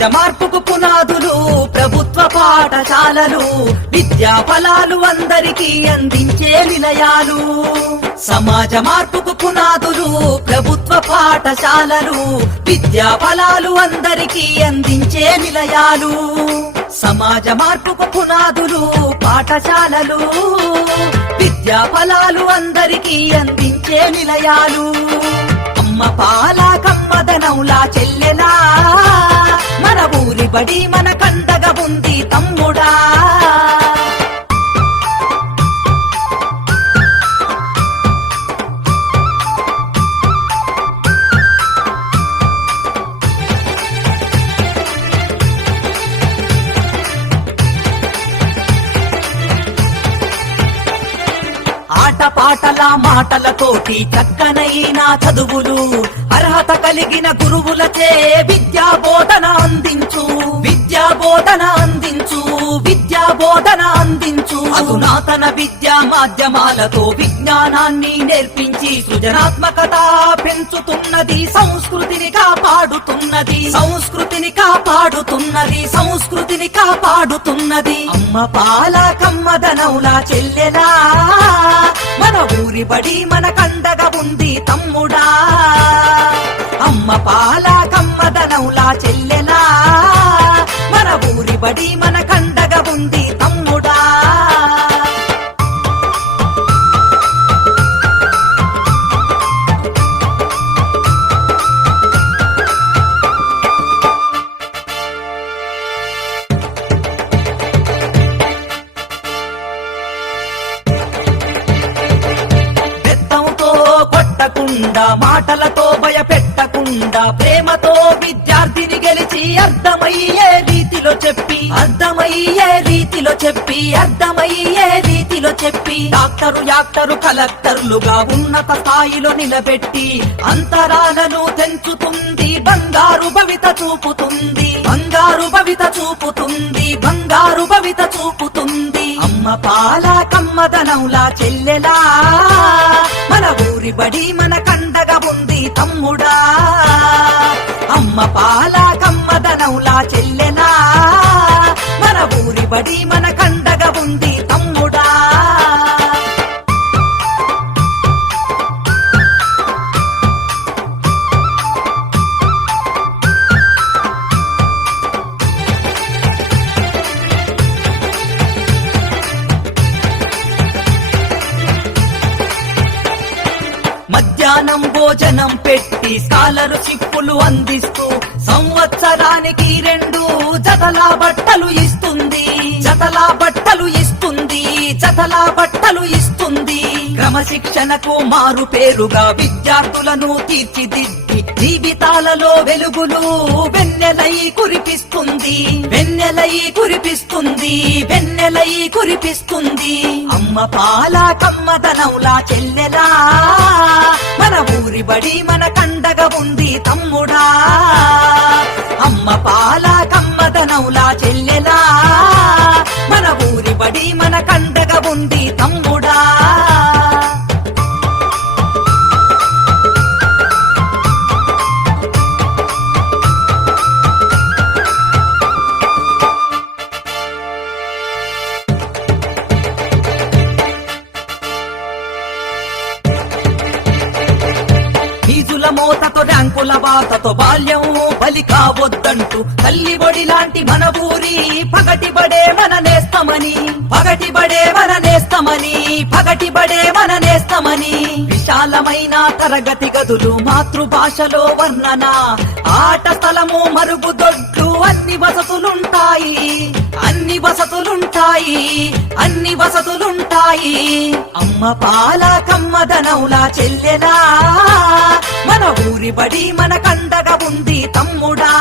సమాజ మార్పుకు పునాదులు ప్రభుత్వ పాఠశాలలు, విద్యా ఫలాలు అందరికీ అందించే నిలయాలు. సమాజ మార్పుకు పునాదులు ప్రభుత్వ పాఠశాలలు, విద్యా ఫలాలు అందరికీ అందించే నిలయాలు. సమాజ మార్పుకు పునాదులు పాఠశాలలు, విద్యా ఫలాలు అందరికీ అందించే నిలయాలు. అమ్మ పాల కమ్మదనంలా చెల్లెలా, మన ఊరి బడి మన కండగా ఉంది తమ్ముడా. ఆటపాటల మాటలతోటి చక్కనైన చదువులు, అర్హత కలిగిన గురువులచే విద్యా బోధన అందించు, విద్యా బోధన అందించు, విద్యా బోధన అందించు. అధునాతన విద్యా మాధ్యమాలతో విజ్ఞానాన్ని నేర్పించి సృజనాత్మకత పెంచుతున్నది, సంస్కృతిని కాపాడుతున్నది, సంస్కృతిని కాపాడుతున్నది, సంస్కృతిని కాపాడుతున్నది. అమ్మ పాల కమ్మదనంలా చెల్లెలా, మన ఊరి బడి మన కండగా ఉంది తమ్ముడా. అమ్మ పాల కమ్మదనంలా చెల్లెలా, మన ఊరి బడి మన కండగా ఉంది తమ్ముడా. మాటలతో భయపెట్టకుండా ప్రేమతో విద్యార్థిని గెలిచి అర్థమయ్యే రీతిలో చెప్పి, అర్థమయ్యే రీతిలో చెప్పి, అర్థమయ్యే రీతిలో చెప్పి డాక్టరు యాక్టరు కలెక్టర్లుగా ఉన్నత స్థాయిలో నిలబెట్టి అంతరాలను తెంచుతుంది, బంగారు భవిత చూపుతుంది, బంగారు భవిత చూపుతుంది, బంగారు భవిత చూపుతుంది. అమ్మ పాల కమ్మదనంలా చెల్లెలా, మన ఊరి బడి మన కండగా ఉంది తమ్ముడా. అమ్మ పాల కమ్మదనంలా చెల్లెలా, మన ఊరి బడి మన కండగా ఉంది తమ్ముడా. మధ్యాహ్నం భోజనం పెట్టి స్కాలర్షిప్పులు అందిస్తూ సంవత్సరానికి 2 జతల బట్టలు ఇస్తుంది, జతల బట్టలు ఇస్తుంది, జతల బట్టలు ఇస్తుంది. క్రమశిక్షణకు మారు పేరుగా విద్యార్థులను తీర్చిదిద్ది జీవితాలలో వెలుగులు వెన్నెలై కురిపిస్తుంది, వెన్నెలై కురిపిస్తుంది, వెన్నెలై కురిపిస్తుంది. అమ్మ పాల కమ్మదనంలా చెల్లెలా, మన ఊరి బడి మన కండగా ఉంది తమ్ముడా. అమ్మ పాల కమ్మదనంలా చెల్లెలా, మన ఊరి బడి మన కండగా ఉంది తమ్ముడా. ఫీజుల మోతతో ర్యాంకుల బాతతో బాల్యం బలి కావద్దంటూ తల్లి బడి లాంటి మన ఊరి పగటిబడే మన నేస్తమని, పగటిబడే మన నేస్తమని, పగటిబడే మన నేస్తమని. విశాలమైన తరగతి గదులు, మాతృభాషలో వర్ణన, ఆట స్థలము, మరుగుదొడ్లు, అన్ని వసతులుంటాయి, అన్ని వసతులుంటాయి, అన్ని వసతులుంటాయి. అమ్మ పాల కమ్మదనంలా చెల్లెలా, మన ఊరి బడి మన కండగా ఉంది తమ్ముడా.